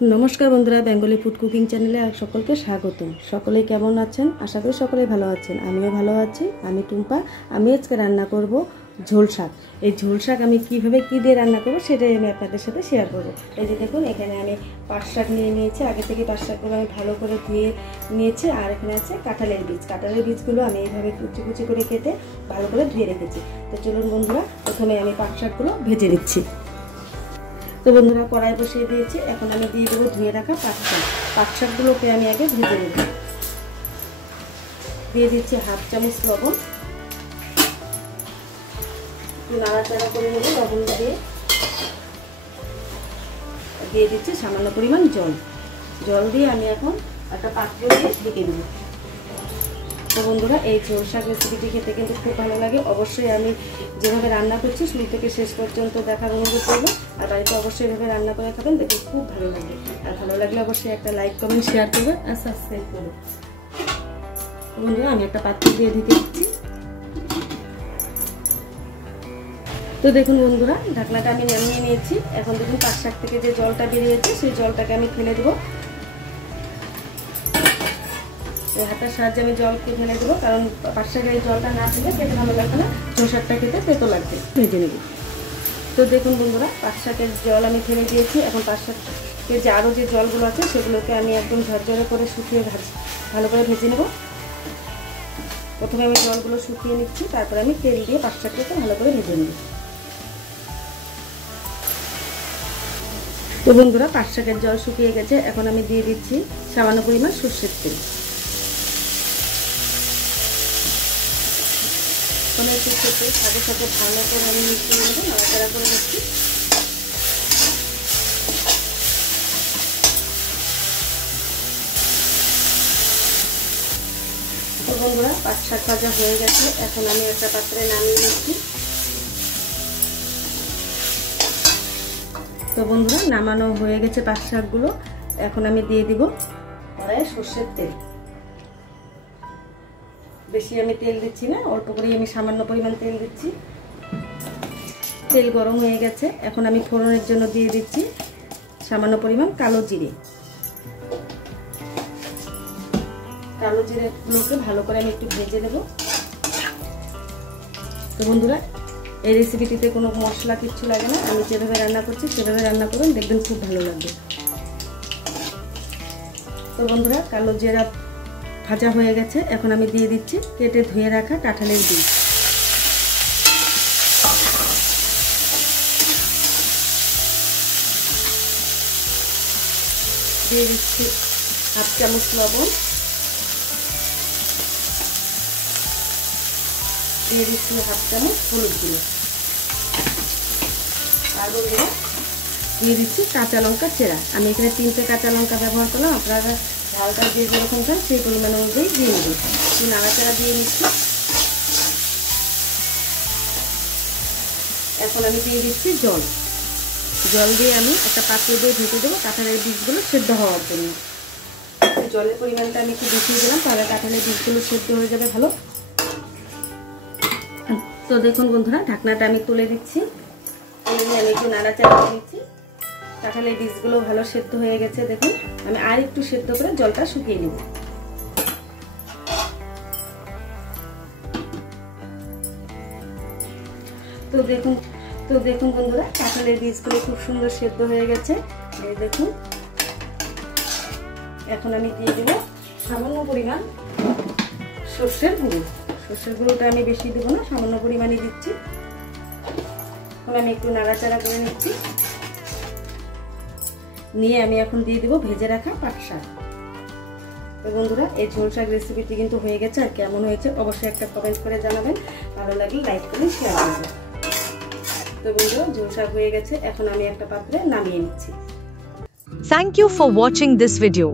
नमस्कार बंधुरा Bengali food cooking चैनेले सकलके स्वागत। सकलेई केमन आछेन? आशा करी सकलेई भालो आछेन। आमिओ भालो आछि। आमि टुम्पा। आमि आजके रान्ना करब झोल शाक। এই ঝোল শাক আমি কিভাবে কি দিয়ে রান্না করব সেটাই আমি আপনাদের সাথে শেয়ার করব। এই যে দেখুন এখানে আমি পাট শাক নিয়ে নিয়েছি। আগে থেকে পাট শাকগুলো আমি ভালো করে ধুয়ে নিয়েছি। আর এখানে আছে কাঁঠালের বীজ। কাঁঠালের বীজগুলো আমি এইভাবে কুচি কুচি করে কেটে ভালো করে ধুয়ে রেখেছি। তো চলুন বন্ধুরা, প্রথমে আমি পাট শাকগুলো ভেজে নিচ্ছি। তো বন্ধুরা কড়াই বসিয়ে দিয়েছি। এখন আমি দিয়ে দেবো ধুয়ে রাখা পাট শাক। পাট শাকগুলোকে আমি আগে ভেজে নেব। দিয়ে দিচ্ছি হাফ চামচ লবণ, নাড়াচাড়া করে নেব লবণ দিয়ে দিচ্ছি সামান্য পরিমাণ জল দিয়ে আমি এখন একটা পাত্র দিয়ে ঢেকে দেব। তো বন্ধুরা এই ঝোল শাক রেসিপিটি খেতে কিন্তু খুব ভালো লাগে। অবশ্যই আমি যেভাবে রান্না করছি শুরু থেকে শেষ পর্যন্ত দেখার অনুরোধ করব। আর বাড়িতে অবশ্যই এভাবে রান্না করে খাবেন, দেখে খুব ভালো লাগে। আর ভালো লাগলে অবশ্যই একটা লাইক কমেন্ট শেয়ার করবে আর সাবস্ক্রাইব করবে। বন্ধুরা আমি একটা পাত্র দিয়ে ঢেকে দিচ্ছি। তো দেখুন বন্ধুরা ঢাকনাটা আমি নামিয়ে নিয়েছি। এখন দেখুন পাট শাক থেকে যে জলটা বেরিয়েছে সেই জলটাকে আমি ফেলে দেবো। এই হাতের সাহায্যে আমি জলকে ফেলে দেবো, কারণ পাট শাকের এই জলটা না ফেলে খেতে ভালো লাগবে না, ঝোল শাকটা খেতে তেতো লাগবে। ভেজে নেব। তো দেখুন বন্ধুরা পাট শাকের জল আমি ফেলে দিয়েছি। এখন পাট শাকের যে আরও যে জলগুলো আছে সেগুলোকে আমি একদম ঝরঝরে করে শুকিয়ে ভালো করে ভেজে নেব। প্রথমে আমি জলগুলো শুকিয়ে নিচ্ছি, তারপরে আমি তেল দিয়ে পাট শাকটাকে ভালো করে ভেজে নেব। তো বন্ধুরা পাট শাকের জল শুকিয়ে গেছে। এখন আমি দিয়ে দিচ্ছি সামান্য পরিমাণ সরষের তেল। সরষের তেল শাকের সাথে ভালো করে আমি মিশিয়ে নেব, নাড়াচাড়া করে দিচ্ছি। তো বন্ধুরা পাট শাক ভাজা হয়ে গেছে। এখন আমি একটা পাত্রে নামিয়ে নিচ্ছি। তো বন্ধুরা নামানো হয়ে গেছে পাট শাকগুলো। এখন আমি দিয়ে দিব কড়াইয়ে সরষের তেল। বেশি আমি তেল দিচ্ছি না, অল্প করেই আমি সামান্য পরিমাণ তেল দিচ্ছি। তেল গরম হয়ে গেছে। এখন আমি ফোড়নের জন্য দিয়ে দিচ্ছি সামান্য পরিমাণ কালো জিরে। কালো জিরেগুলোকে ভালো করে আমি একটু ভেজে নেব। তো বন্ধুরা এই রেসিপিটিতে কোনো মশলা কিচ্ছু লাগে না। আমি যেভাবে রান্না করছি সেভাবে রান্না করুন, দেখবেন খুব ভালো লাগবে। তো বন্ধুরা কালো জিরা ভাজা হয়ে গেছে। এখন আমি দিয়ে দিচ্ছি কেটে ধুয়ে রাখা কাঁঠালের বীজ। দিয়ে দিচ্ছি হাফ চামচ লবণ, দিয়ে দিচ্ছি হাফ চামচ হলুদ গুঁড়ো। আর বন্ধুরা দিয়ে দিচ্ছি কাঁচা লঙ্কা চেরা। আমি এখানে 3টে কাঁচা লঙ্কা ব্যবহার করলাম। আপনারা ঝালটা দিয়ে যেরকম চান সেই পরিমাণ অনুযায়ী দিয়ে নেবেন। একটু নাড়াচাড়া দিয়ে নিচ্ছি। এখন আমি দিয়ে দিচ্ছি জল দিয়ে আমি একটা পাত্র দিয়ে ঢেকে দেবো কাঁঠালের বীজগুলো সেদ্ধ হওয়ার জন্য। জলের পরিমাণটা আমি একটু বেশি দিলাম, তাহলে কাঁঠালের বীজগুলো সেদ্ধ হয়ে যাবে ভালো। তো দেখুন বন্ধুরা ঢাকনাটা আমি তুলে দিচ্ছি। তুলে দিয়ে আমি একটু নাড়াচাড়া করে নিচ্ছি। কাঁঠালের বীজগুলো ভালো সেদ্ধ হয়ে গেছে। দেখুন আমি আর একটু সেদ্ধ করে জলটা শুকিয়ে নেব। তো দেখুন বন্ধুরা কাঁঠালের বীজগুলো খুব সুন্দর সেদ্ধ হয়ে গেছে। এই দেখুন এখন আমি দিয়ে দেব সামান্য পরিমাণ সরষের গুঁড়ো। সরষের গুঁড়োটা আমি বেশি দেবো না, সামান্য পরিমাণই দিচ্ছি। এখন আমি একটু নাড়াচাড়া করে নিচ্ছি। নিয়ে আমি এখন দিয়ে দেবো ভেজে রাখা পাট শাক। তো বন্ধুরা এই ঝোল শাক রেসিপিটি কিন্তু হয়ে গেছে। আর কেমন হয়েছে অবশ্যই একটা কমেন্ট করে জানাবেন। ভালো লাগলে লাইক করে শেয়ার করবেন। তো বন্ধুরা ঝোল শাক হয়ে গেছে। এখন আমি একটা পাত্রে নামিয়ে নিচ্ছি। Thank you for watching this video.